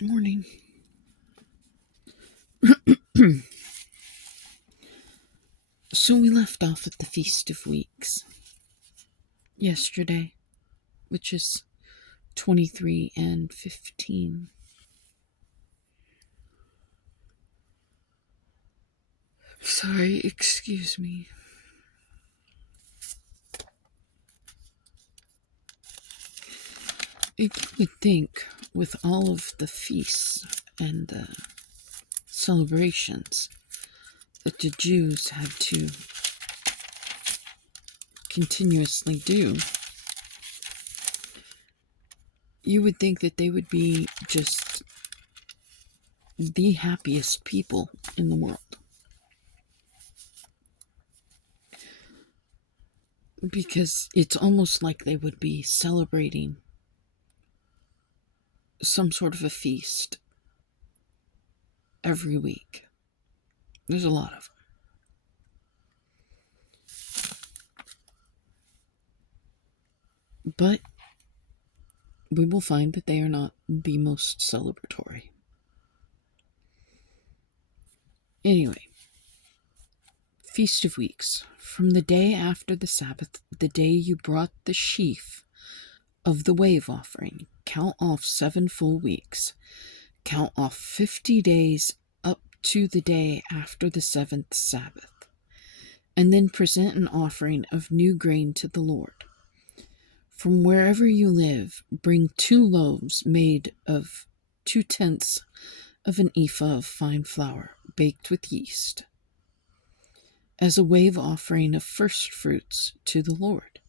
Morning. So we left off at the Feast of Weeks yesterday, which is 23 and 15. Sorry, excuse me. You would think with all of the feasts and the celebrations that the Jews had to continuously do, you would think that they would be just the happiest people in the world. Because it's almost like they would be celebrating some sort of a feast every week. There's a lot of them. But we will find that they are not the most celebratory. Anyway, Feast of Weeks. From the day after the Sabbath, the day you brought the sheaf of the wave offering, count off 7 full weeks. Count off 50 days up to the day after the 7th Sabbath. And then present an offering of new grain to the Lord. From wherever you live, bring 2 loaves made of 2/10 of an ephah of fine flour, baked with yeast, as a wave offering of first fruits to the Lord.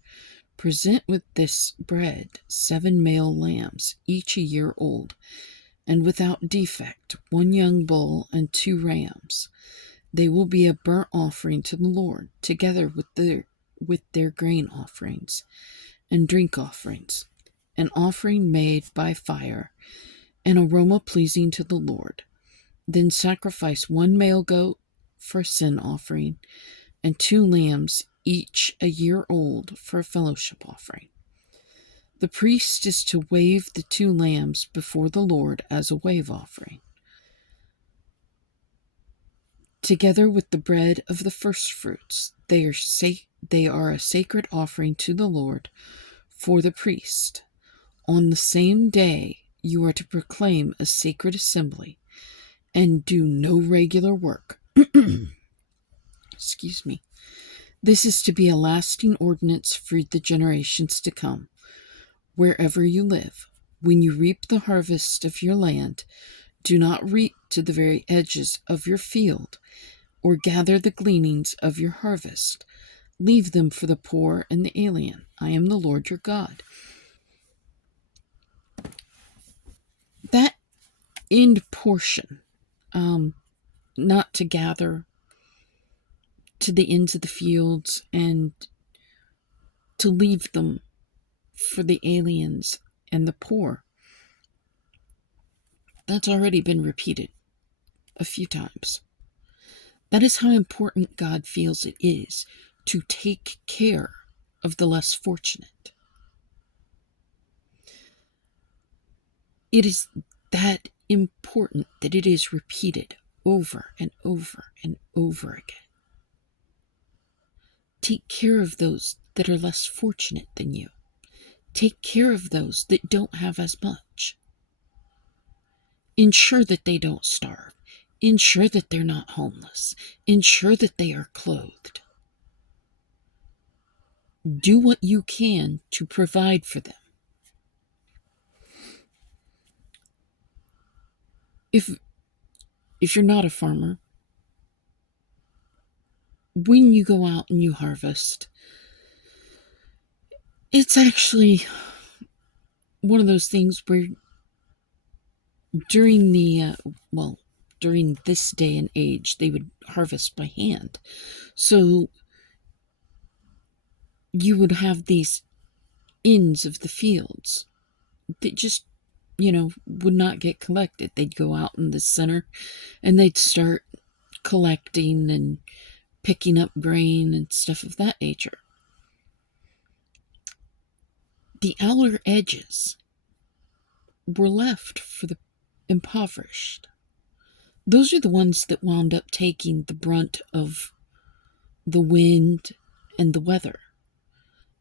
Present with this bread 7 male lambs, each a year old, and without defect, 1 young bull and 2 rams. They will be a burnt offering to the Lord, together with their grain offerings and drink offerings, an offering made by fire, an aroma pleasing to the Lord. Then sacrifice 1 male goat for a sin offering, and 2 lambs, each a year old, for a fellowship offering. The priest is to wave the 2 lambs before the Lord as a wave offering, together with the bread of the first fruits. They are a sacred offering to the Lord for the priest. On the same day you are to proclaim a sacred assembly and do no regular work. Excuse me. This is to be a lasting ordinance for the generations to come, wherever you live. When you reap the harvest of your land, do not reap to the very edges of your field, or gather the gleanings of your harvest. Leave them for the poor and the alien. I am the Lord your God. That end portion, not to gather to the ends of the fields and to leave them for the aliens and the poor, that's already been repeated a few times. That is how important God feels it is to take care of the less fortunate. It is that important that it is repeated over and over and over again. Take care of those that are less fortunate than you. Take care of those that don't have as much. Ensure that they don't starve. Ensure that they're not homeless. Ensure that they are clothed. Do what you can to provide for them. If you're not a farmer, when you go out and you harvest, it's actually one of those things where during this day and age, they would harvest by hand. So you would have these ends of the fields that just, would not get collected. They'd go out in the center and they'd start collecting and picking up grain and stuff of that nature. The outer edges were left for the impoverished. Those are the ones that wound up taking the brunt of the wind and the weather.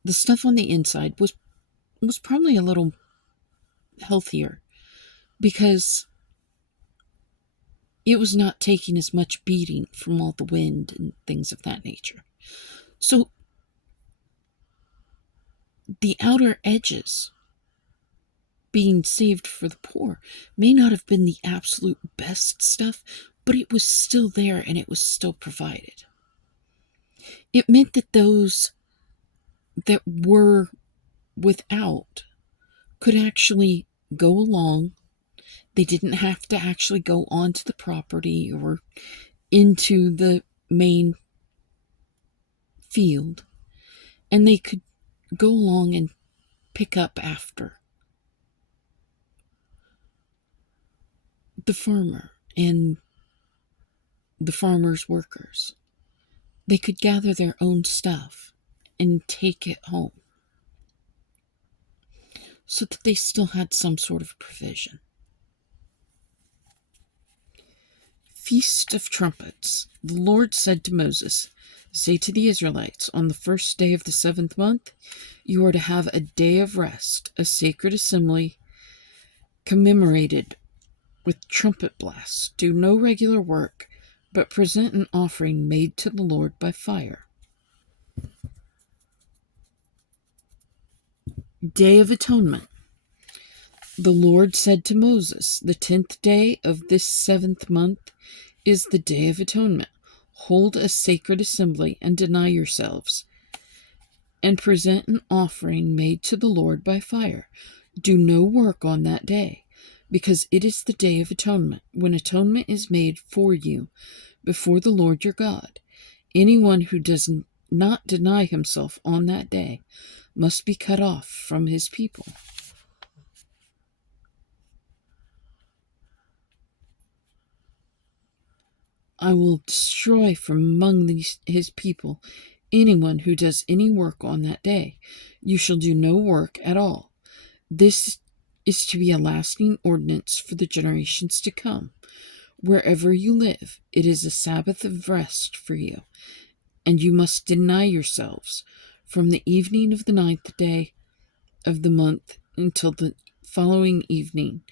The stuff on the inside was probably a little healthier because it was not taking as much beating from all the wind and things of that nature. So the outer edges being saved for the poor may not have been the absolute best stuff, but it was still there and it was still provided. It meant that those that were without could actually go along. They didn't have to actually go onto the property or into the main field, and they could go along and pick up after the farmer and the farmer's workers. They could gather their own stuff and take it home so that they still had some sort of provision. Feast of Trumpets. The Lord said to Moses, "Say to the Israelites, on the first day of the 7th month, you are to have a day of rest, a sacred assembly commemorated with trumpet blasts. Do no regular work, but present an offering made to the Lord by fire." Day of Atonement. The Lord said to Moses, "The 10th day of this 7th month is the Day of Atonement. Hold a sacred assembly and deny yourselves, and present an offering made to the Lord by fire. Do no work on that day, because it is the Day of Atonement, when atonement is made for you before the Lord your God. Anyone who does not deny himself on that day must be cut off from his people." "I will destroy from among his people anyone who does any work on that day. You shall do no work at all. This is to be a lasting ordinance for the generations to come. Wherever you live, it is a Sabbath of rest for you, and you must deny yourselves from the evening of the 9th day of the month until the following evening.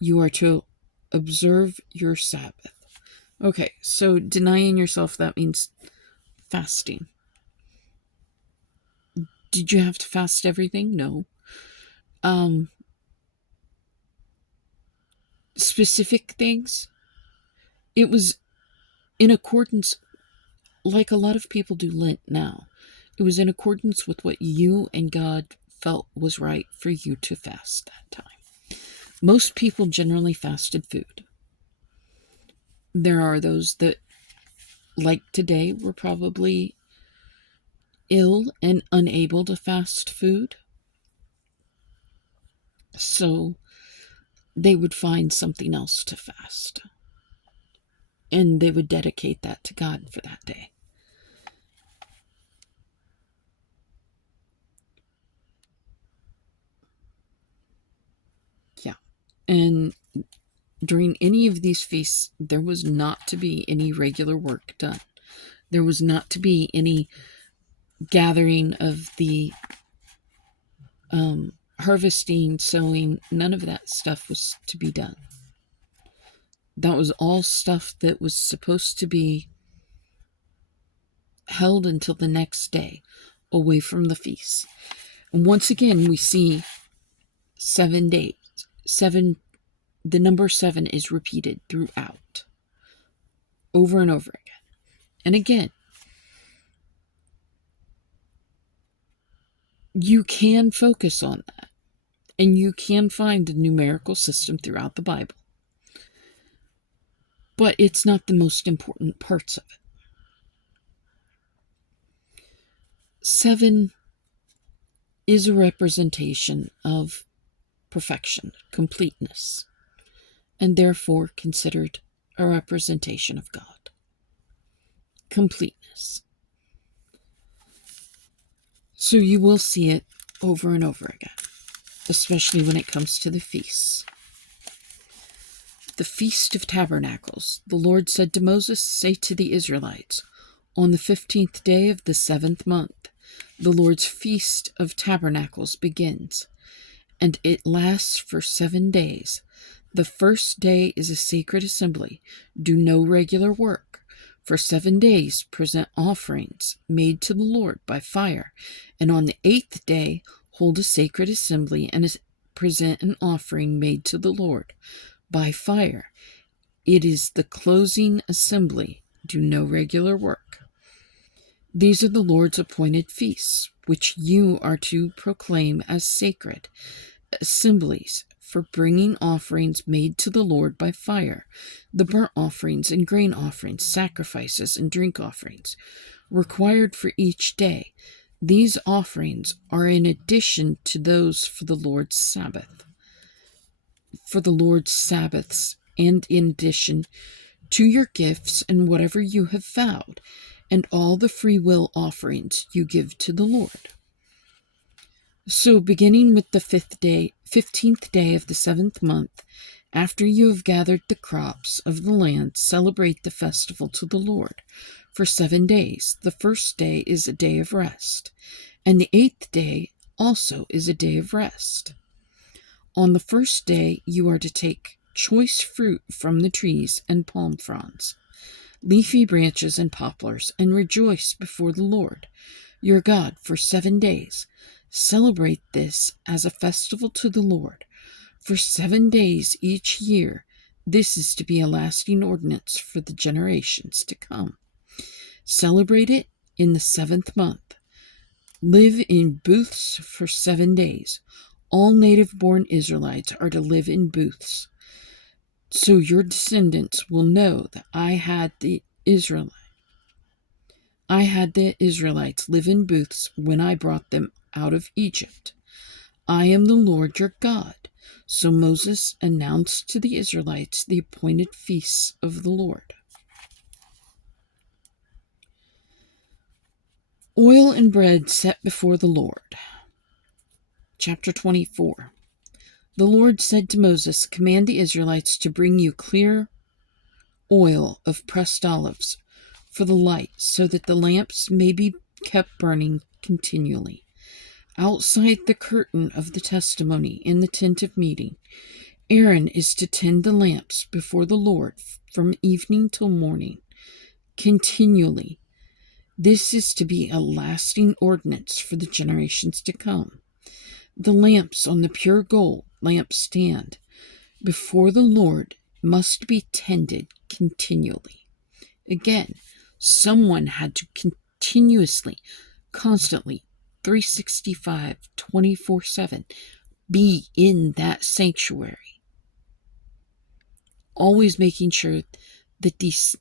You are to observe your Sabbath." Okay, so denying yourself, that means fasting. Did you have to fast everything? No. Specific things, it was in accordance, like a lot of people do Lent now. It was in accordance with what you and God felt was right for you to fast that time. Most people generally fasted food. There are those that, like today, were probably ill and unable to fast food. So they would find something else to fast. And they would dedicate that to God for that day. Yeah. And during any of these feasts, there was not to be any regular work done. There was not to be any gathering of the harvesting, sowing. None of that stuff was to be done. That was all stuff that was supposed to be held until the next day, away from the feast. And once again, we see 7 days. The number 7 is repeated throughout, over and over again. And again, you can focus on that, and you can find a numerical system throughout the Bible. But it's not the most important parts of it. 7 is a representation of perfection, completeness, and therefore considered a representation of God. Completeness. So you will see it over and over again, especially when it comes to the feasts. The Feast of Tabernacles. The Lord said to Moses, "Say to the Israelites, on the 15th day of the 7th month, the Lord's Feast of Tabernacles begins, and it lasts for 7 days. The first day is a sacred assembly. Do no regular work. For 7 days present offerings made to the Lord by fire, and on the 8th day hold a sacred assembly and present an offering made to the Lord by fire. It is the closing assembly. Do no regular work. These are the Lord's appointed feasts, which you are to proclaim as sacred assemblies for bringing offerings made to the Lord by fire, the burnt offerings and grain offerings, sacrifices and drink offerings, required for each day. These offerings are in addition to those for the Lord's Sabbaths, and in addition to your gifts and whatever you have vowed, and all the free will offerings you give to the Lord. So beginning with the 15th day of the 7th month, after you have gathered the crops of the land, celebrate the festival to the Lord for 7 days. The first day is a day of rest, and the 8th day also is a day of rest. On the first day you are to take choice fruit from the trees and palm fronds, leafy branches and poplars, and rejoice before the Lord your God for 7 days. Celebrate this as a festival to the Lord for 7 days each year. This is to be a lasting ordinance for the generations to come. Celebrate it in the 7th month. Live in booths for 7 days. All native-born Israelites are to live in booths, so your descendants will know that I had the Israelites live in booths when I brought them out of Egypt. I am the Lord your God." So Moses announced to the Israelites the appointed feasts of the Lord. Oil and bread set before the Lord. Chapter 24. The Lord said to Moses, "Command the Israelites to bring you clear oil of pressed olives for the light, so that the lamps may be kept burning continually. Outside the curtain of the testimony in the tent of meeting, Aaron is to tend the lamps before the Lord from evening till morning, continually. This is to be a lasting ordinance for the generations to come. The lamps on the pure gold lampstand before the Lord must be tended continually." Again, someone had to continuously, constantly, 365, 24/7, be in that sanctuary, always making sure that these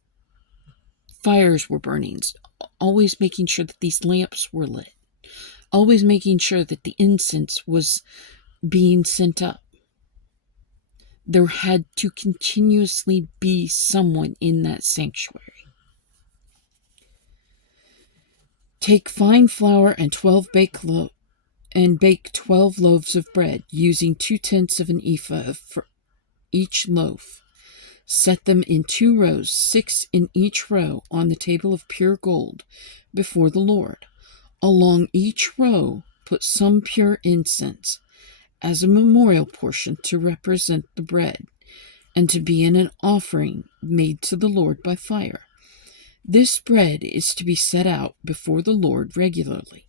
fires were burning, always making sure that these lamps were lit, always making sure that the incense was being sent up. There had to continuously be someone in that sanctuary. Take fine flour and bake 12 loaves of bread, using 2/10 of an ephah for each loaf. Set them in 2 rows, 6 in each row, on the table of pure gold before the Lord. Along each row put some pure incense as a memorial portion to represent the bread and to be in an offering made to the Lord by fire. This bread is to be set out before the Lord regularly,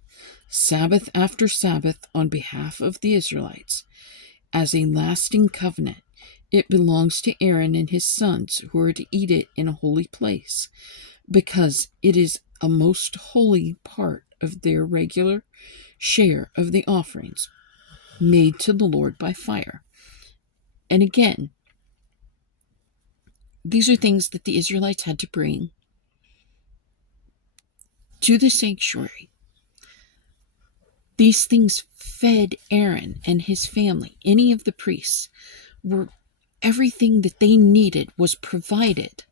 Sabbath after Sabbath, on behalf of the Israelites, as a lasting covenant. It belongs to Aaron and his sons, who are to eat it in a holy place, because it is a most holy part of their regular share of the offerings made to the Lord by fire. And again, these are things that the Israelites had to bring to the sanctuary. These things fed Aaron and his family. Any of the priests were everything that they needed was provided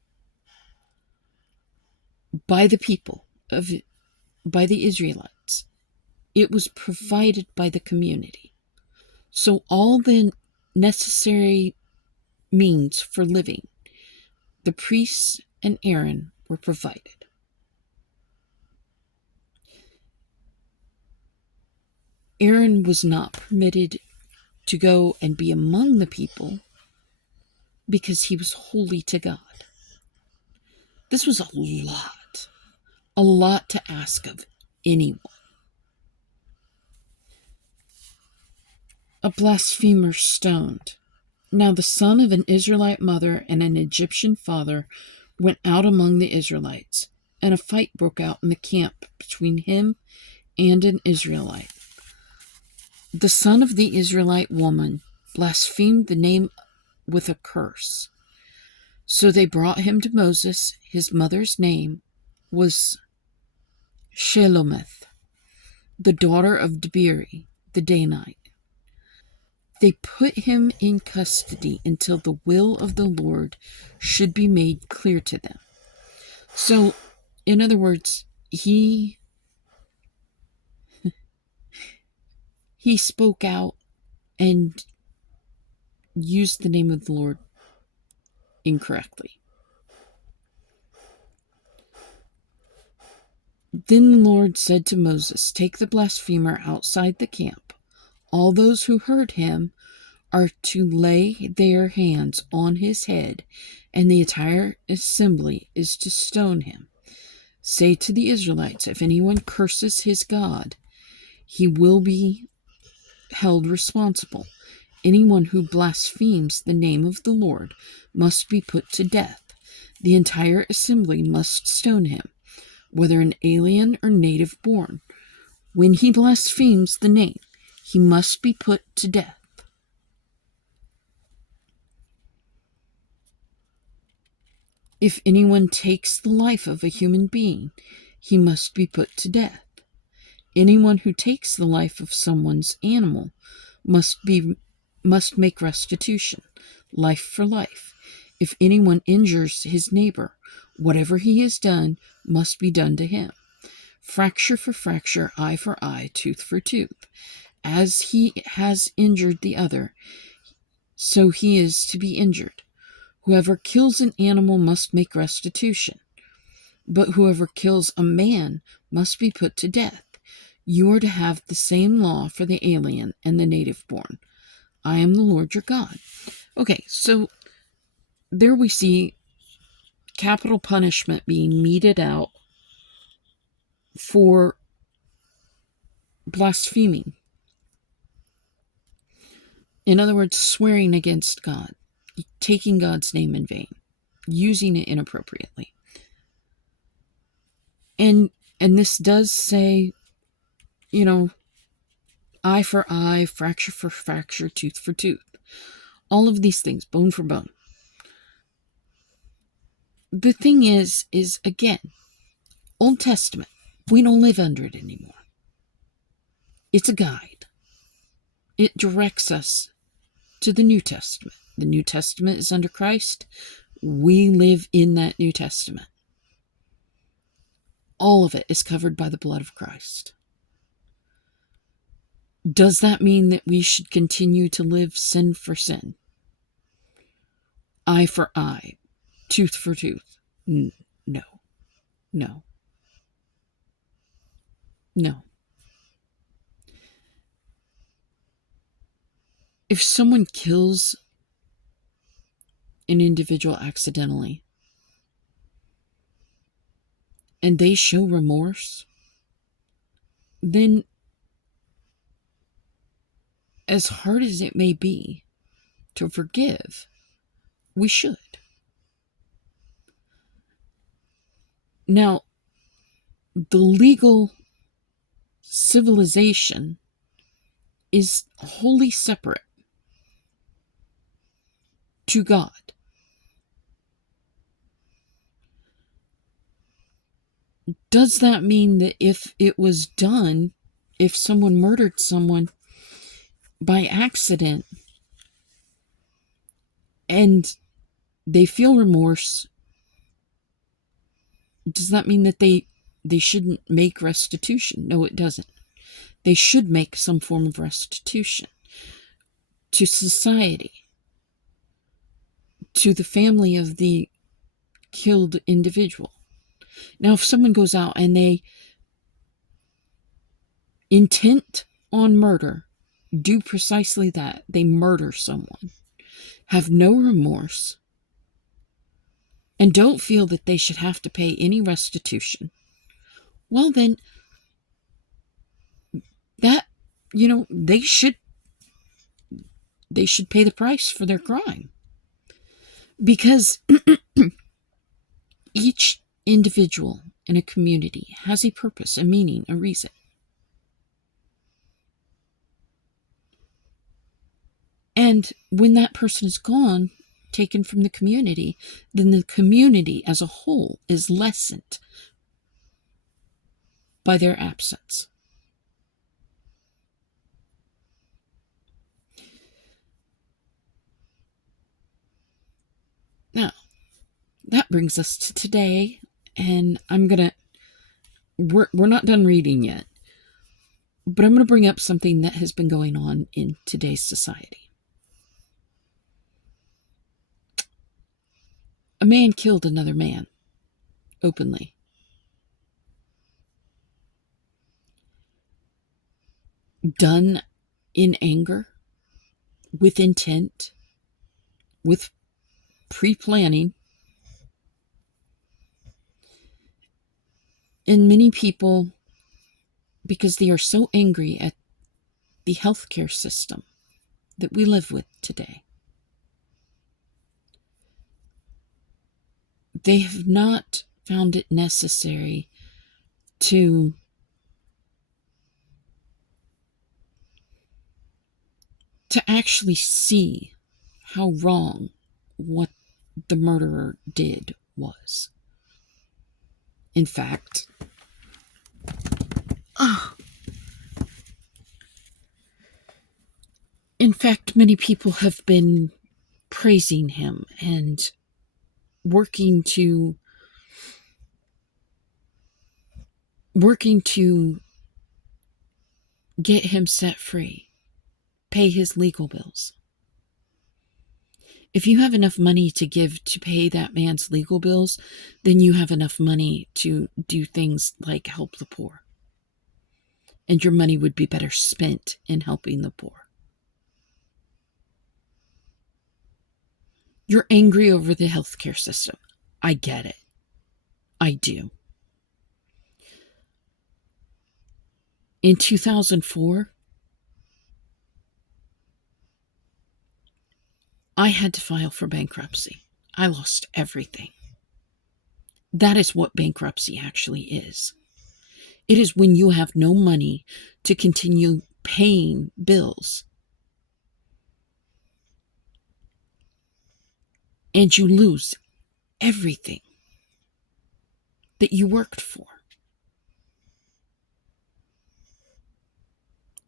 by the people by the Israelites. It was provided by the community. So all the necessary means for living. The priests and Aaron were provided. Aaron was not permitted to go and be among the people because he was holy to God. This was a lot to ask of anyone. A blasphemer stoned. Now the son of an Israelite mother and an Egyptian father went out among the Israelites, and a fight broke out in the camp between him and an Israelite. The son of the Israelite woman blasphemed the name with a curse. So they brought him to Moses. His mother's name was Shelomith, the daughter of Debiri, the Danite. They put him in custody until the will of the Lord should be made clear to them. So, in other words, he spoke out and used the name of the Lord incorrectly. Then the Lord said to Moses, "Take the blasphemer outside the camp. All those who heard him are to lay their hands on his head, and the entire assembly is to stone him. Say to the Israelites, if anyone curses his God, he will be held responsible. Anyone who blasphemes the name of the Lord must be put to death. The entire assembly must stone him, whether an alien or native born. When he blasphemes the name, he must be put to death." If anyone takes the life of a human being, he must be put to death. Anyone who takes the life of someone's animal must make restitution, life for life. If anyone injures his neighbor, whatever he has done must be done to him. Fracture for fracture, eye for eye, tooth for tooth. As he has injured the other, so he is to be injured. Whoever kills an animal must make restitution, but whoever kills a man must be put to death. You are to have the same law for the alien and the native born. I am the Lord your God. Okay, so there we see capital punishment being meted out for blaspheming. In other words, swearing against God, taking God's name in vain, using it inappropriately. And this does say, eye for eye, fracture for fracture, tooth for tooth. All of these things, bone for bone. The thing is again, Old Testament, we don't live under it anymore. It's a guide. It directs us to the New Testament. The New Testament is under Christ. We live in that New Testament. All of it is covered by the blood of Christ. Does that mean that we should continue to live sin for sin? Eye for eye, tooth for tooth? No. No. No. If someone kills an individual accidentally and they show remorse, then as hard as it may be to forgive, we should. Now, the legal civilization is wholly separate to God. Does that mean that if it was done, if someone murdered someone by accident and they feel remorse, does that mean that they shouldn't make restitution? No, it doesn't. They should make some form of restitution to society. to the family of the killed individual. Now, if someone goes out and they intent on murder, do precisely that, they murder someone, have no remorse, and don't feel that they should have to pay any restitution, well then, that, they should pay the price for their crime. Because each individual in a community has a purpose, a meaning, a reason. And when that person is gone, taken from the community, then the community as a whole is lessened by their absence. Now, that brings us to today, and we're not done reading yet, but I'm going to bring up something that has been going on in today's society. A man killed another man, openly. Done in anger, with intent, with pre-planning. And many people, because they are so angry at the healthcare system that we live with today, they have not found it necessary to actually see how wrong what the murderer did was. In fact, many people have been praising him and working to get him set free, pay his legal bills. If you have enough money to give to pay that man's legal bills, then you have enough money to do things like help the poor. And your money would be better spent in helping the poor. You're angry over the healthcare system. I get it. I do. In 2004, I had to file for bankruptcy. I lost everything. That is what bankruptcy actually is. It is when you have no money to continue paying bills. And you lose everything that you worked for.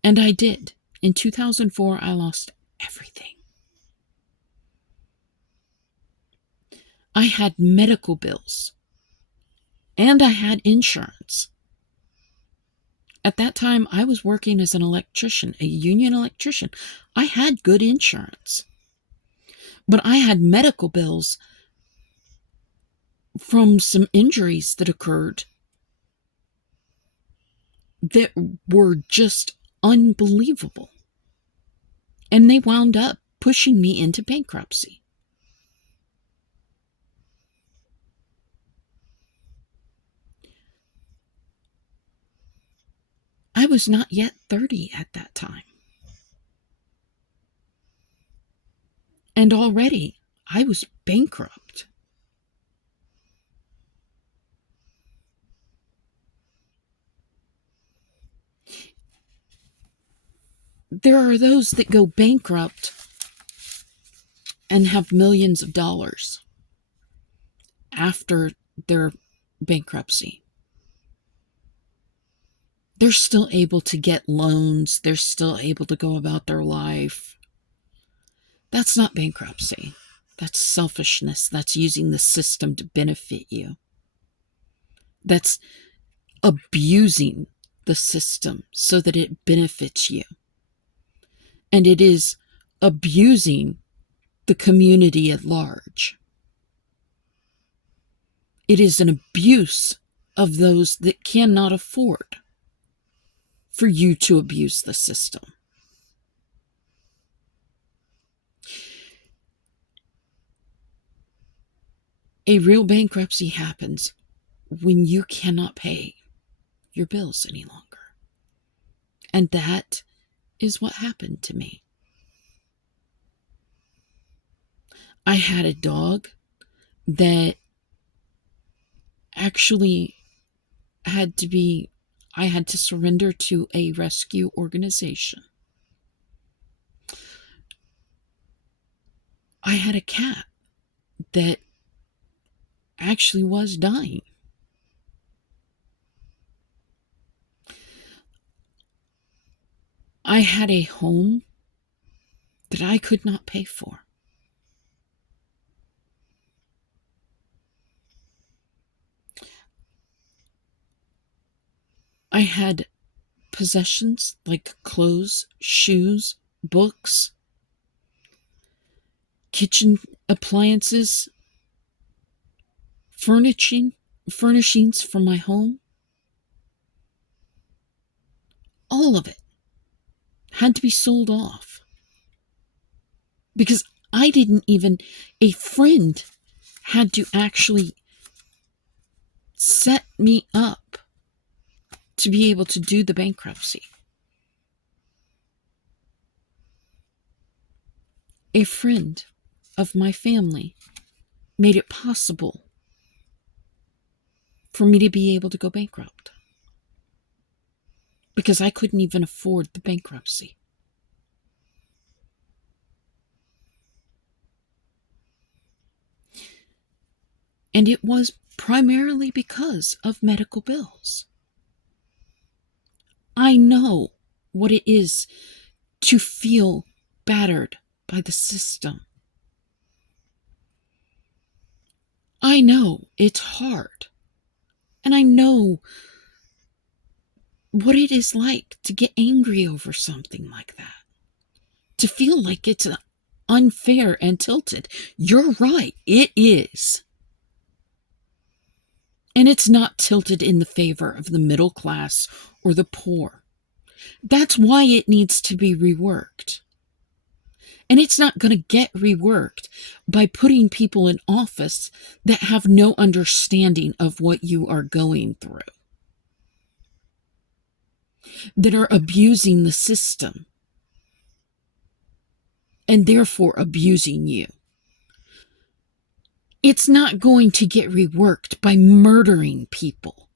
And I did. In 2004, I lost everything. I had medical bills. And I had insurance. At that time, I was working as an electrician, a union electrician. I had good insurance. But I had medical bills from some injuries that occurred that were just unbelievable. And they wound up pushing me into bankruptcy. I was not yet 30 at that time. And already I was bankrupt. There are those that go bankrupt and have millions of dollars after their bankruptcy. They're still able to get loans. They're still able to go about their life. That's not bankruptcy. That's selfishness. That's using the system to benefit you. That's abusing the system so that it benefits you. And it is abusing the community at large. It is an abuse of those that cannot afford for you to abuse the system. A real bankruptcy happens when you cannot pay your bills any longer. And that is what happened to me. I had a dog that actually I had to surrender to a rescue organization. I had a cat that actually was dying. I had a home that I could not pay for. I had possessions like clothes, shoes, books, kitchen appliances, furnishings for my home. All of it had to be sold off. Because a friend had to actually set me up to be able to do the bankruptcy. A friend of my family made it possible for me to be able to go bankrupt. Because I couldn't even afford the bankruptcy. And it was primarily because of medical bills. I know what it is to feel battered by the system. I know it's hard. And I know what it is like to get angry over something like that. To feel like it's unfair and tilted. You're right, it is. And it's not tilted in the favor of the middle class or the poor. That's why it needs to be reworked. And it's not going to get reworked by putting people in office that have no understanding of what you are going through, that are abusing the system and therefore abusing you. It's not going to get reworked by murdering people.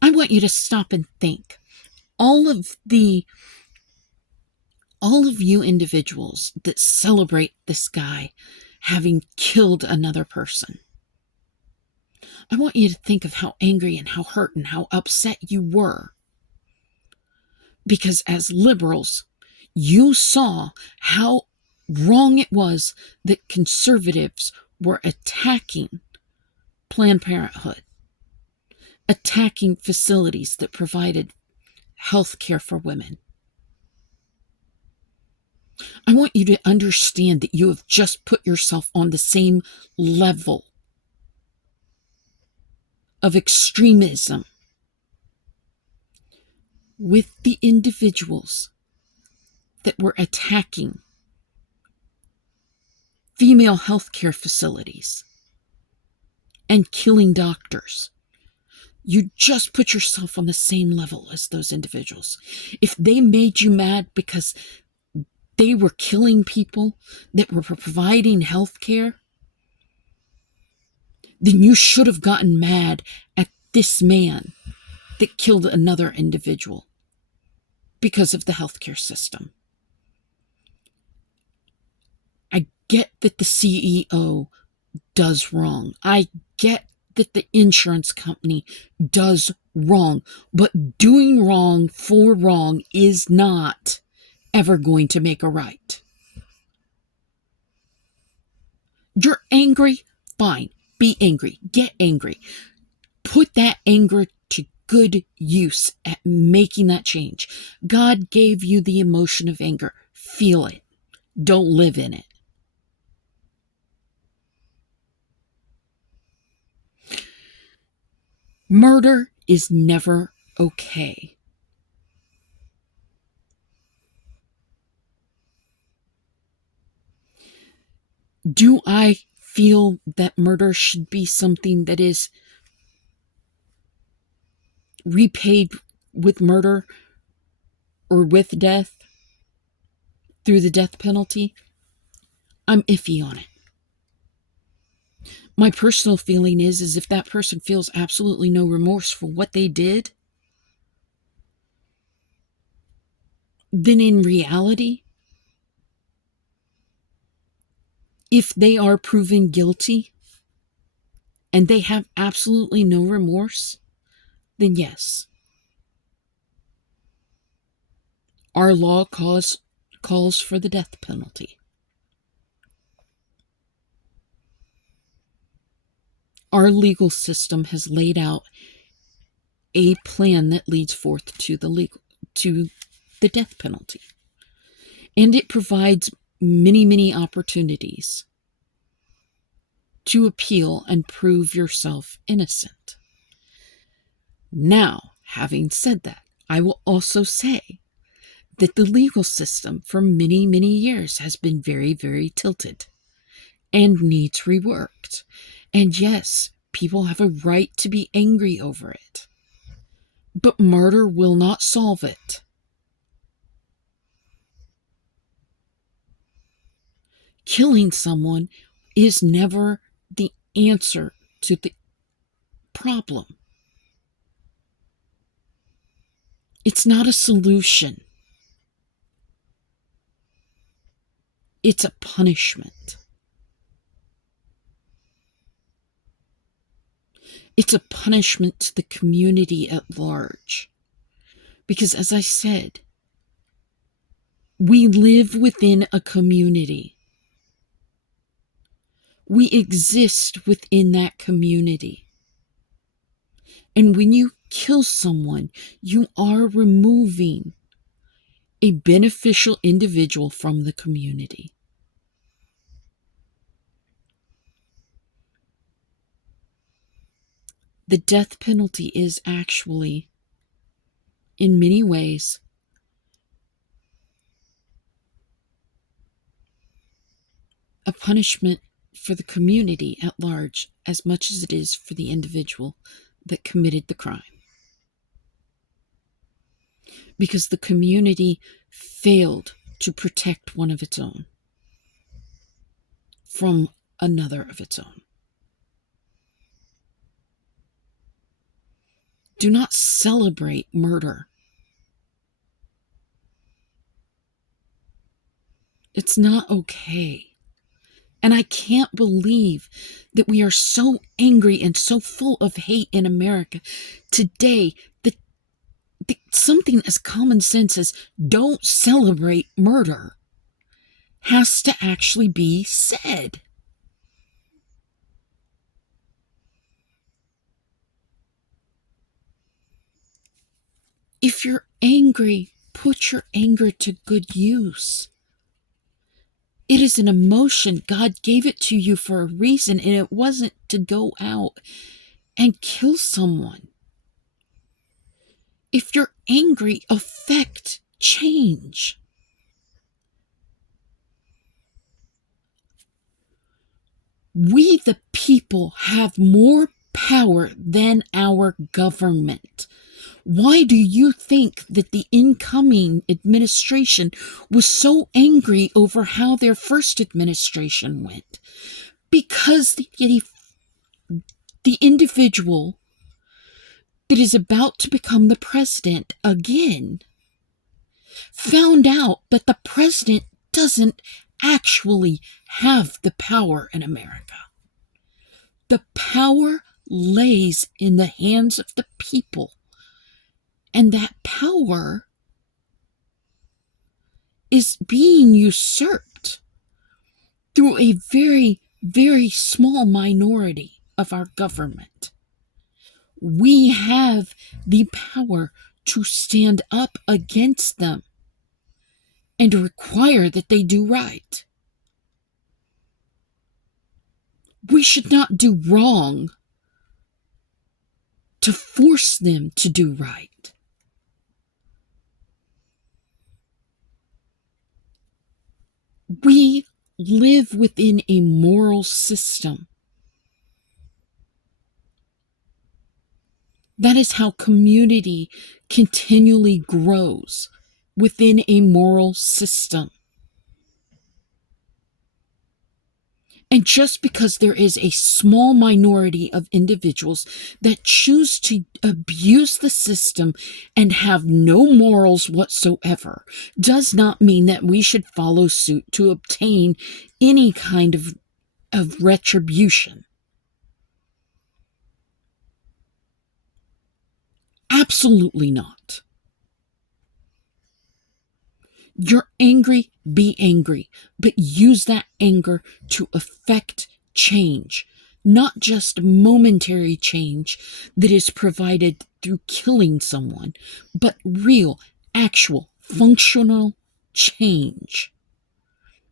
I want you to stop and think. All of you individuals that celebrate this guy having killed another person, I want you to think of how angry and how hurt and how upset you were. Because as liberals, you saw how wrong it was that conservatives were attacking Planned Parenthood, attacking facilities that provided health care for women. I want you to understand that you have just put yourself on the same level of extremism with the individuals that were attacking female health care facilities and killing doctors. You just put yourself on the same level as those individuals. If they made you mad because they were killing people that were providing health care, then you should have gotten mad at this man that killed another individual because of the healthcare system. I get that the CEO does wrong. I get that the insurance company does wrong. But doing wrong for wrong is not ever going to make a right. You're angry? Fine. Be angry. Get angry. Put that anger to good use at making that change. God gave you the emotion of anger. Feel it. Don't live in it. Murder is never okay. Do I feel that murder should be something that is repaid with murder or with death through the death penalty? I'm iffy on it. My personal feeling is if that person feels absolutely no remorse for what they did, then in reality, if they are proven guilty and they have absolutely no remorse, then yes, our law calls for the death penalty. Our legal system has laid out a plan that leads forth to the death penalty. And it provides many, many opportunities to appeal and prove yourself innocent. Now, having said that, I will also say that the legal system for many, many years has been very, very tilted and needs reworked. And yes, people have a right to be angry over it. But murder will not solve it. Killing someone is never the answer to the problem. It's not a solution. It's a punishment. It's a punishment to the community at large. Because as I said, we live within a community. We exist within that community. And when you kill someone, you are removing a beneficial individual from the community. The death penalty is actually, in many ways, a punishment for the community at large as much as it is for the individual that committed the crime. Because the community failed to protect one of its own from another of its own. Do not celebrate murder. It's not okay. And I can't believe that we are so angry and so full of hate in America today that something as common sense as don't celebrate murder has to actually be said. If you're angry, put your anger to good use. It is an emotion. God gave it to you for a reason, and it wasn't to go out and kill someone. If you're angry, affect change. We, the people, have more power than our government. Why do you think that the incoming administration was so angry over how their first administration went? Because the individual that is about to become the president again found out that the president doesn't actually have the power in America. The power lays in the hands of the people. And that power is being usurped through a very, very small minority of our government. We have the power to stand up against them and require that they do right. We should not do wrong to force them to do right. We live within a moral system. That is how community continually grows, within a moral system. And just because there is a small minority of individuals that choose to abuse the system and have no morals whatsoever, does not mean that we should follow suit to obtain any kind of retribution. Absolutely not. You're angry, be angry, but use that anger to effect change, not just momentary change that is provided through killing someone, but real, actual, functional change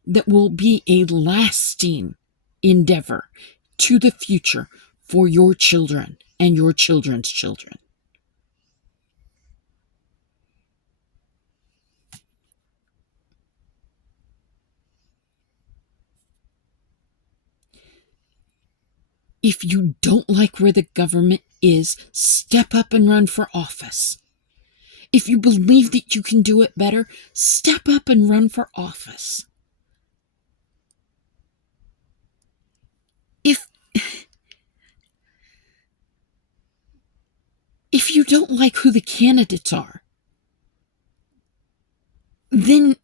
that will be a lasting endeavor to the future for your children and your children's children. If you don't like where the government is, step up and run for office. If you believe that you can do it better, step up and run for office. If you don't like who the candidates are, then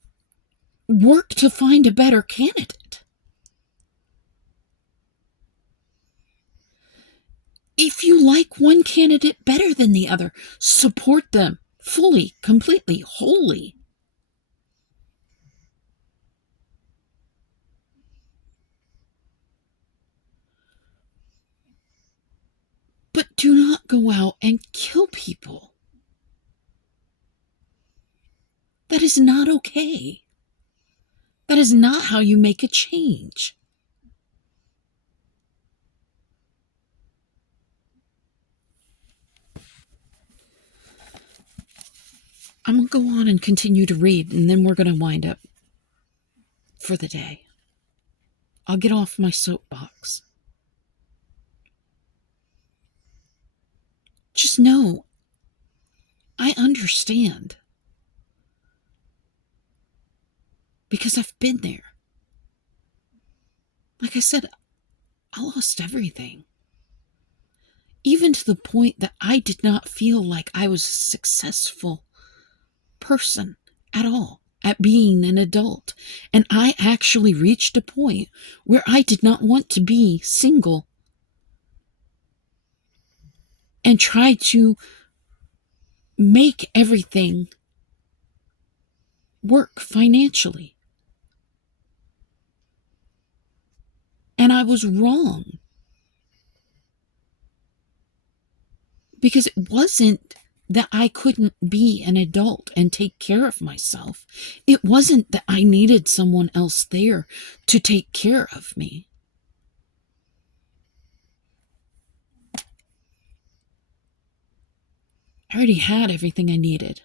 work to find a better candidate. If you like one candidate better than the other, support them fully, completely, wholly. But do not go out and kill people. That is not okay. That is not how you make a change. I'm going to go on and continue to read, and then we're going to wind up for the day. I'll get off my soapbox. Just know, I understand. Because I've been there. Like I said, I lost everything. Even to the point that I did not feel like I was a successful person at all at being an adult. And I actually reached a point where I did not want to be single and try to make everything work financially. And I was wrong. Because it wasn't that I couldn't be an adult and take care of myself. It wasn't that I needed someone else there to take care of me. I already had everything I needed.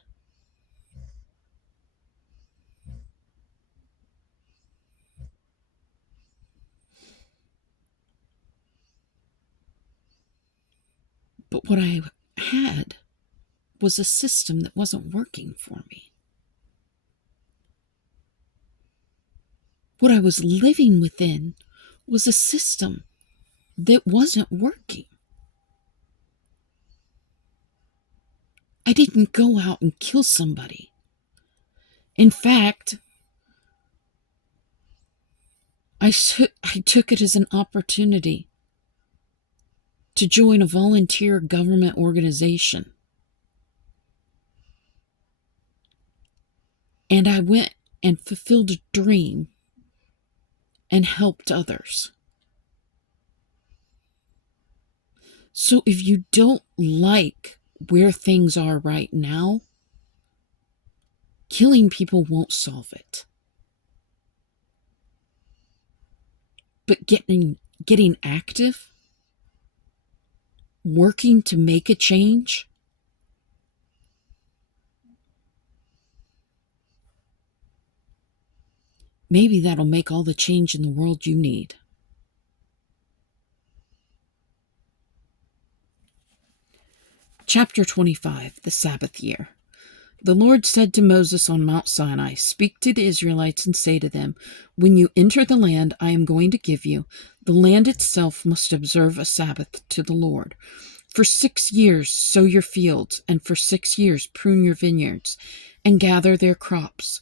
But what I had was a system that wasn't working for me. What I was living within was a system that wasn't working. I didn't go out and kill somebody. In fact, I took it as an opportunity to join a volunteer government organization. And I went and fulfilled a dream and helped others. So if you don't like where things are right now, killing people won't solve it. But getting active working to make a change, maybe that'll make all the change in the world you need. Chapter 25, the Sabbath Year. The Lord said to Moses on Mount Sinai, "Speak to the Israelites and say to them, when you enter the land I am going to give you, the land itself must observe a Sabbath to the Lord. For 6 years sow your fields, and for 6 years prune your vineyards, and gather their crops.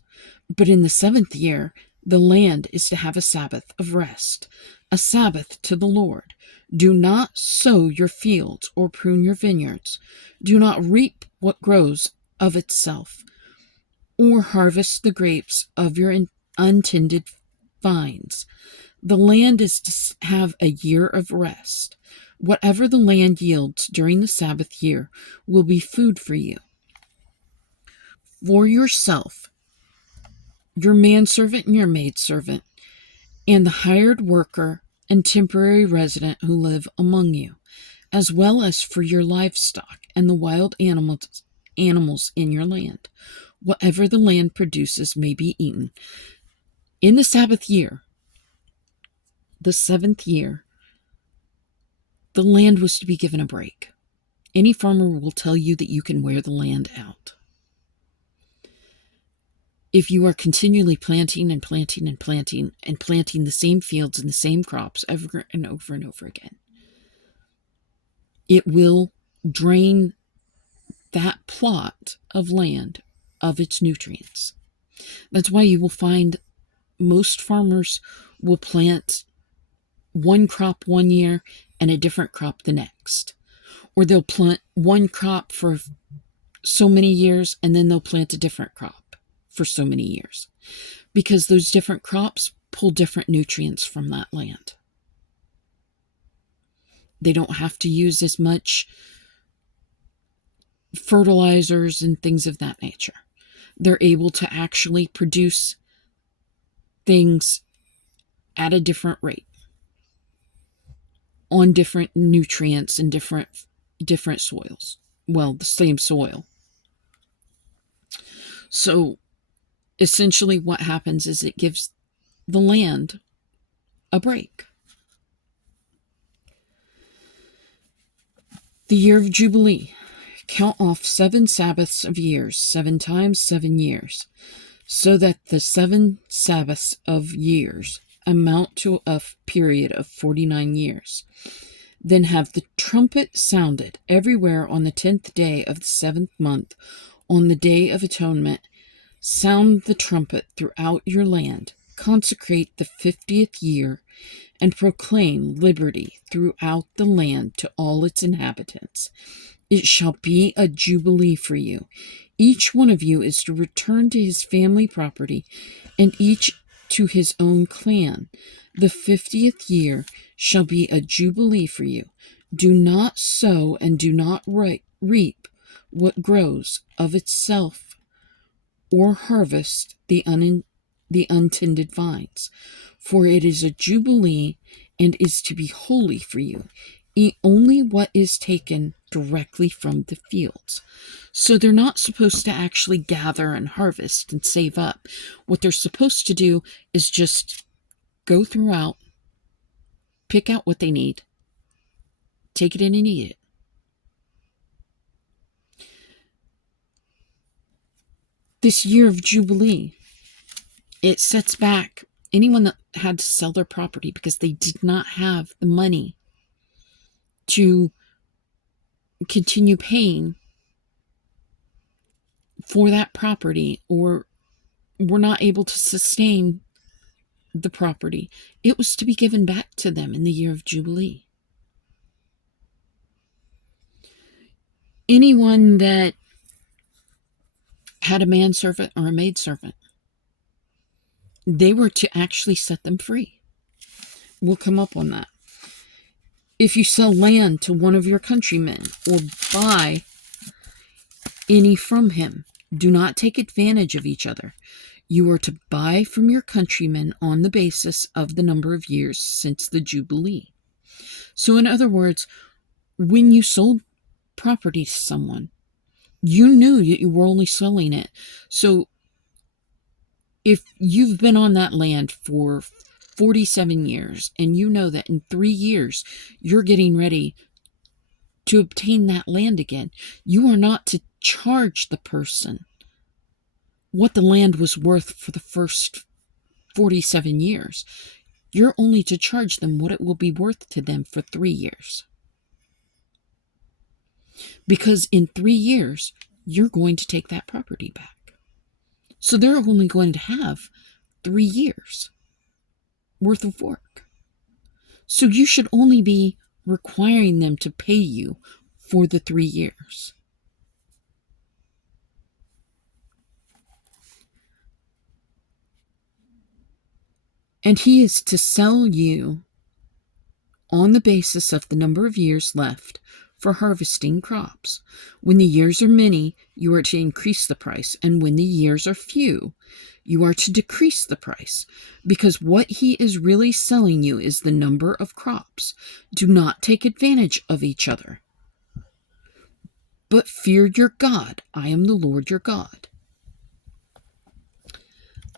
But in the 7th year the land is to have a Sabbath of rest, a Sabbath to the Lord. Do not sow your fields or prune your vineyards. Do not reap what grows of itself, or harvest the grapes of your untended vines. The land is to have a year of rest. Whatever the land yields during the Sabbath year will be food for you. For yourself, your manservant and your maidservant, and the hired worker and temporary resident who live among you, as well as for your livestock and the wild animals in your land. Whatever the land produces may be eaten. In the Sabbath year, the 7th year, the land was to be given a break. Any farmer will tell you that you can wear the land out. If you are continually planting and planting and planting and planting the same fields and the same crops over and over and over again, it will drain that plot of land of its nutrients. That's why you will find most farmers will plant one crop one year and a different crop the next. Or they'll plant one crop for so many years and then they'll plant a different crop for so many years. Because those different crops pull different nutrients from that land. They don't have to use as much fertilizers and things of that nature. They're able to actually produce things at a different rate on different nutrients and different soils. Well, the same soil. So essentially what happens is it gives the land a break. The year of Jubilee. Count off 7 Sabbaths of years, 7 times 7 years, so that the 7 Sabbaths of years amount to a period of 49 years. Then have the trumpet sounded everywhere on the 10th day of the 7th month, on the Day of Atonement. Sound the trumpet throughout your land. Consecrate the 50th year, and proclaim liberty throughout the land to all its inhabitants. It shall be a jubilee for you. Each one of you is to return to his family property, and each to his own clan. The 50th year shall be a jubilee for you. Do not sow and do not reap what grows of itself, or harvest the untended vines. For it is a jubilee and is to be holy for you. Eat only what is taken directly from the fields. So they're not supposed to actually gather and harvest and save up. What they're supposed to do is just go throughout, pick out what they need, take it in and eat it. This year of Jubilee, it sets back anyone that had to sell their property because they did not have the money to continue paying for that property, or were not able to sustain the property. It was to be given back to them in the year of Jubilee. Anyone that had a manservant or a maidservant, they were to actually set them free. We'll come up on that. If you sell land to one of your countrymen or buy any from him, do not take advantage of each other. You are to buy from your countrymen on the basis of the number of years since the Jubilee. So in other words, When you sold property to someone, you knew that you were only selling it. So if you've been on that land for 47 years and you know that in 3 years you're getting ready to obtain that land again, you are not to charge the person what the land was worth for the first 47 years. You're only to charge them what it will be worth to them for 3 years. Because in 3 years, you're going to take that property back. So they're only going to have 3 years worth of work. So you should only be requiring them to pay you for the 3 years. And he is to sell you on the basis of the number of years left for harvesting crops. When the years are many, you are to increase the price, and when the years are few, you are to decrease the price, because what he is really selling you is the number of crops. Do not take advantage of each other, but fear your God. I am the Lord your God.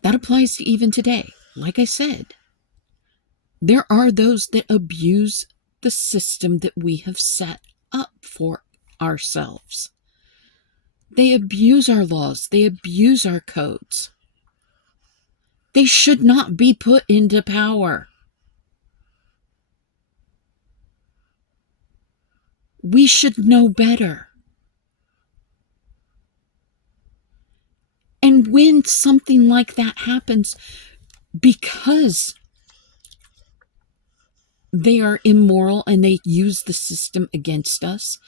That applies to even today. Like I said, there are those that abuse the system that we have set up for ourselves. They abuse our laws. They abuse our codes. They should not be put into power. We should know better. And when something like that happens, because they are immoral and they use the system against us,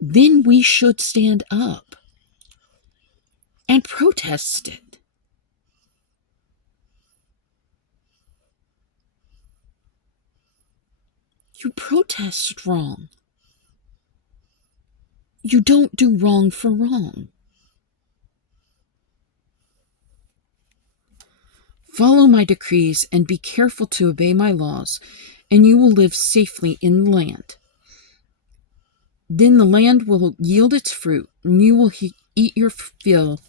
then we should stand up and protest it. You protest wrong. You don't do wrong for wrong. Follow my decrees and be careful to obey my laws, and you will live safely in the land. Then the land will yield its fruit, and you will eat your fill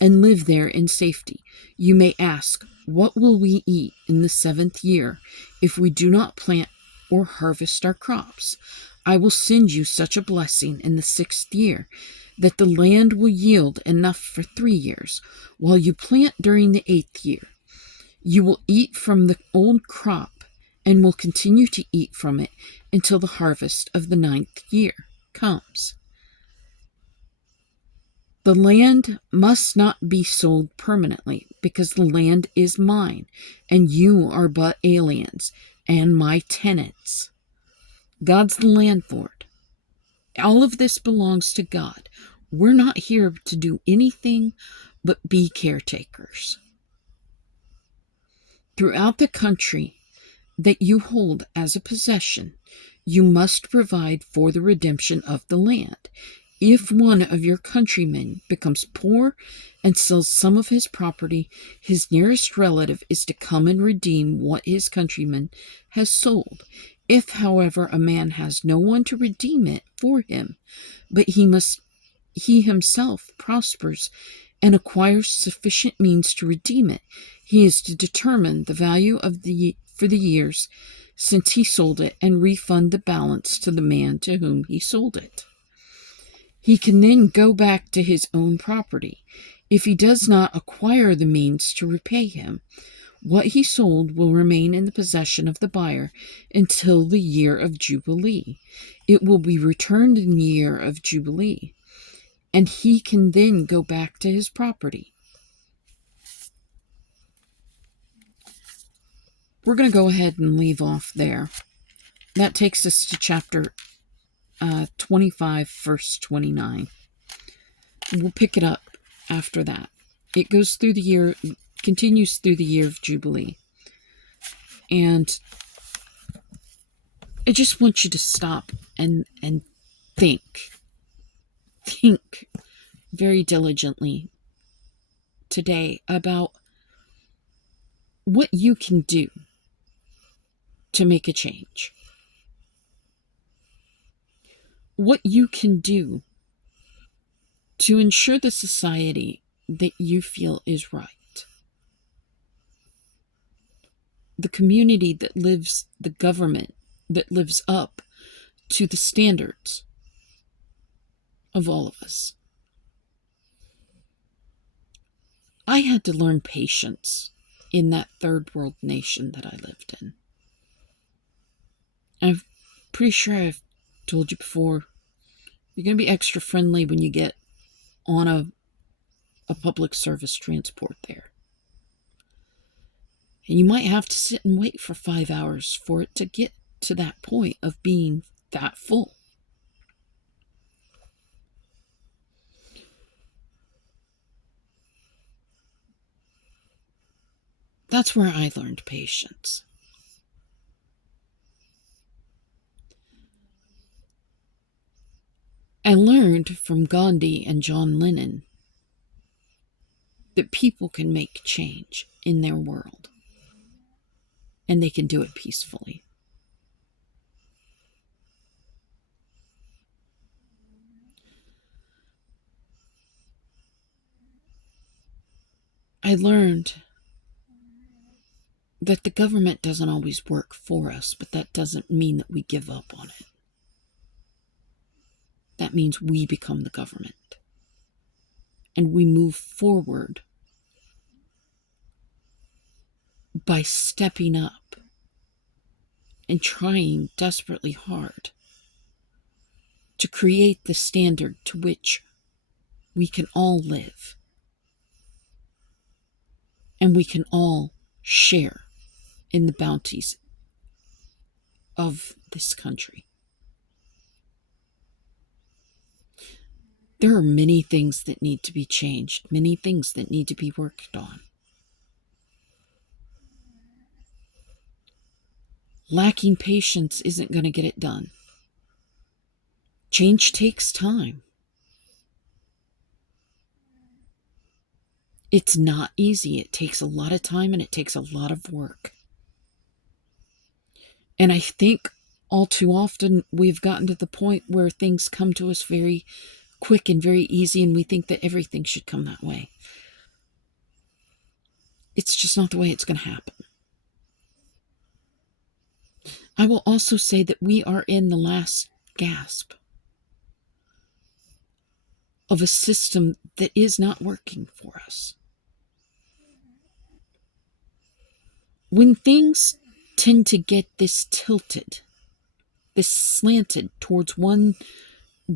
and live there in safety. You may ask, what will we eat in the 7th year if we do not plant or harvest our crops? I will send you such a blessing in the 6th year that the land will yield enough for 3 years, while you plant during the 8th year. You will eat from the old crop and will continue to eat from it until the harvest of the 9th year comes. The land must not be sold permanently, because the land is mine, and you are but aliens and my tenants. God's the landlord. All of this belongs to God. We're not here to do anything but be caretakers. Throughout the country that you hold as a possession, you must provide for the redemption of the land. If one of your countrymen becomes poor and sells some of his property, his nearest relative is to come and redeem what his countryman has sold. If, however, a man has no one to redeem it for him, but he himself prospers and acquires sufficient means to redeem it, he is to determine the value for the years since he sold it and refund the balance to the man to whom he sold it. He can then go back to his own property. If he does not acquire the means to repay him, what he sold will remain in the possession of the buyer until the year of Jubilee. It will be returned in the year of Jubilee, and he can then go back to his property. We're going to go ahead and leave off there. That takes us to chapter 25, verse 29. We'll pick it up after that. It goes through the year, continues through the year of Jubilee. And I just want you to stop and think. Think very diligently today about what you can do to make a change. what you can do to ensure the society that you feel is right. The community that lives, the government that lives up to the standards of all of us. I had to learn patience in that third world nation that I lived in. I'm pretty sure I've told you before, you're going to be extra friendly when you get on a public service transport there. And you might have to sit and wait for 5 hours for it to get to that point of being that full. That's where I learned patience. I learned from Gandhi and John Lennon that people can make change in their world, and they can do it peacefully. I learned that the government doesn't always work for us, but that doesn't mean that we give up on it. That means we become the government. And we move forward by stepping up and trying desperately hard to create the standard to which we can all live and we can all share in the bounties of this country. There are many things that need to be changed, many things that need to be worked on. Lacking patience isn't going to get it done. Change takes time. It's not easy. It takes a lot of time and it takes a lot of work. And I think all too often we've gotten to the point where things come to us very quick and very easy, and we think that everything should come that way. It's just not the way it's going to happen. I will also say that we are in the last gasp of a system that is not working for us. When things tend to get this tilted, this slanted towards one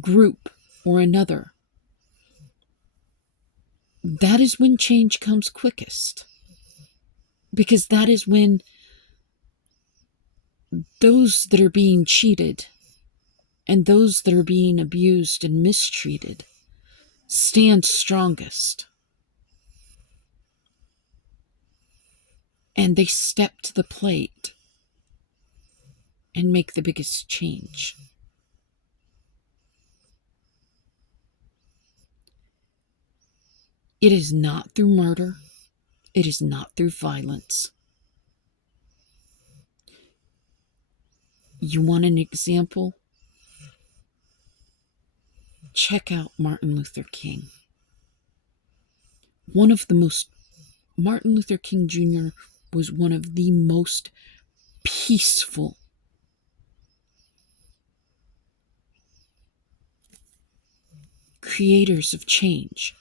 group or another, that is when change comes quickest. Because that is when those that are being cheated and those that are being abused and mistreated stand strongest. And they step to the plate and make the biggest change. It is not through murder. It is not through violence. You want an example? Check out Martin Luther King. Martin Luther King Jr. was one of the most peaceful creators of change.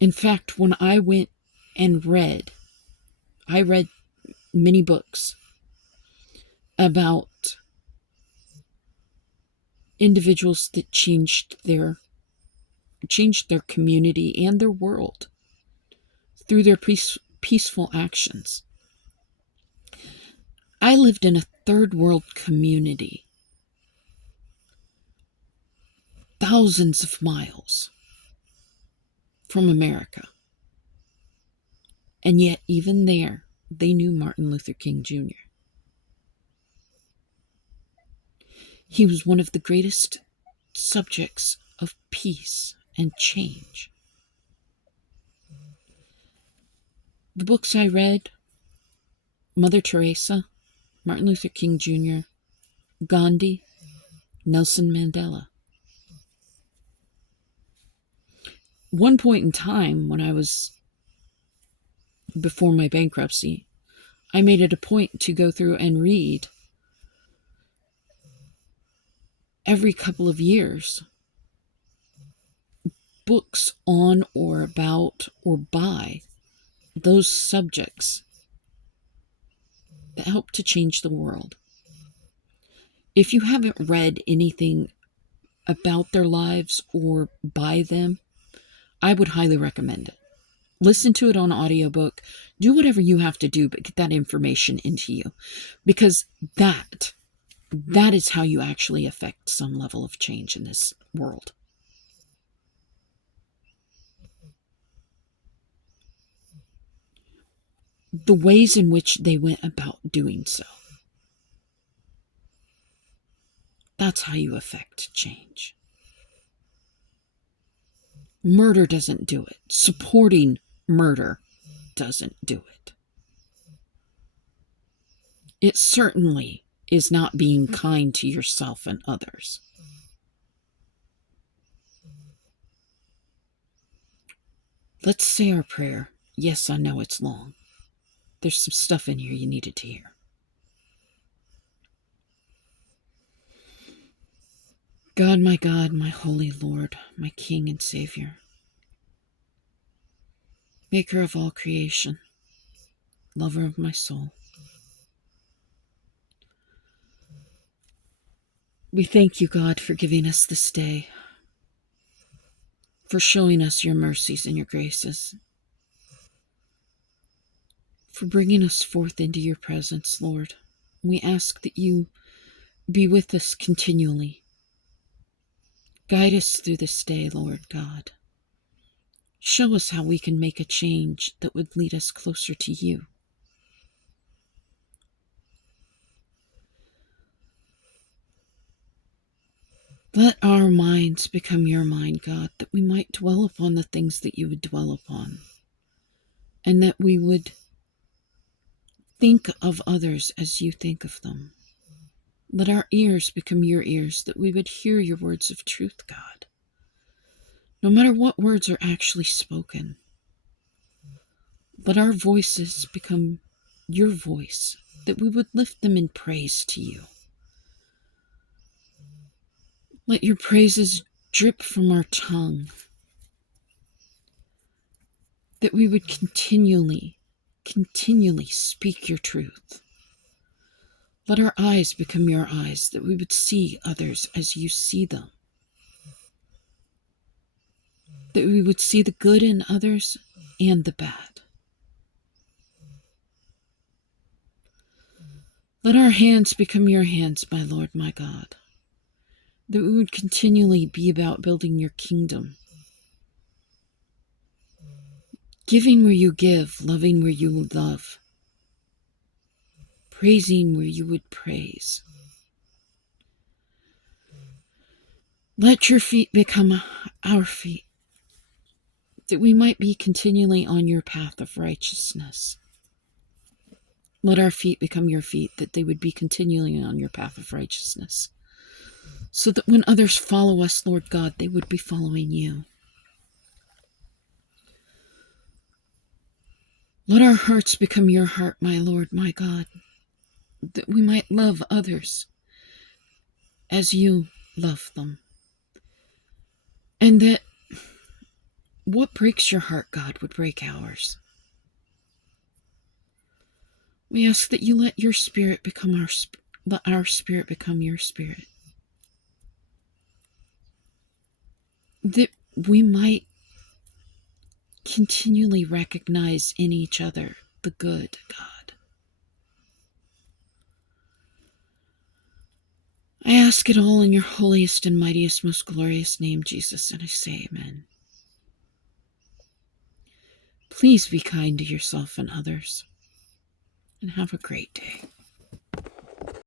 In fact, when I went and I read many books about individuals that changed their community and their world through their peaceful actions. I lived in a third world community, thousands of miles from America. And yet, even there, they knew Martin Luther King Jr. He was one of the greatest subjects of peace and change. The books I read, Mother Teresa, Martin Luther King Jr., Gandhi, Nelson Mandela. One point in time when I was before my bankruptcy, I made it a point to go through and read every couple of years books on or about or by those subjects that help to change the world. If you haven't read anything about their lives or by them, I would highly recommend it. Listen to it on audiobook. Do whatever you have to do, but get that information into you. Because that is how you actually affect some level of change in this world. The ways in which they went about doing so. That's how you affect change. Murder doesn't do it. Supporting murder doesn't do it. It certainly is not being kind to yourself and others. Let's say our prayer. Yes, I know it's long. There's some stuff in here you needed to hear. God, my holy Lord, my King and Savior, maker of all creation, lover of my soul. We thank you, God, for giving us this day, for showing us your mercies and your graces, for bringing us forth into your presence, Lord. We ask that you be with us continually. Guide us through this day, Lord God. Show us how we can make a change that would lead us closer to you. Let our minds become your mind, God, that we might dwell upon the things that you would dwell upon, and that we would think of others as you think of them. Let our ears become your ears, that we would hear your words of truth, God. No matter what words are actually spoken, let our voices become your voice, that we would lift them in praise to you. Let your praises drip from our tongue, that we would continually speak your truth. Let our eyes become your eyes, that we would see others as you see them. That we would see the good in others and the bad. Let our hands become your hands, my Lord, my God. That we would continually be about building your kingdom. Giving where you give, loving where you love. Praising where you would praise. Let your feet become our feet, that we might be continually on your path of righteousness. Let our feet become your feet, that they would be continually on your path of righteousness, so that when others follow us, Lord God, they would be following you. Let our hearts become your heart, my Lord, my God, that we might love others as you love them. And that what breaks your heart, God, would break ours. We ask that you let your spirit become let our spirit become your spirit. That we might continually recognize in each other the good, God. I ask it all in your holiest and mightiest, most glorious name, Jesus, and I say amen. Please be kind to yourself and others, and have a great day.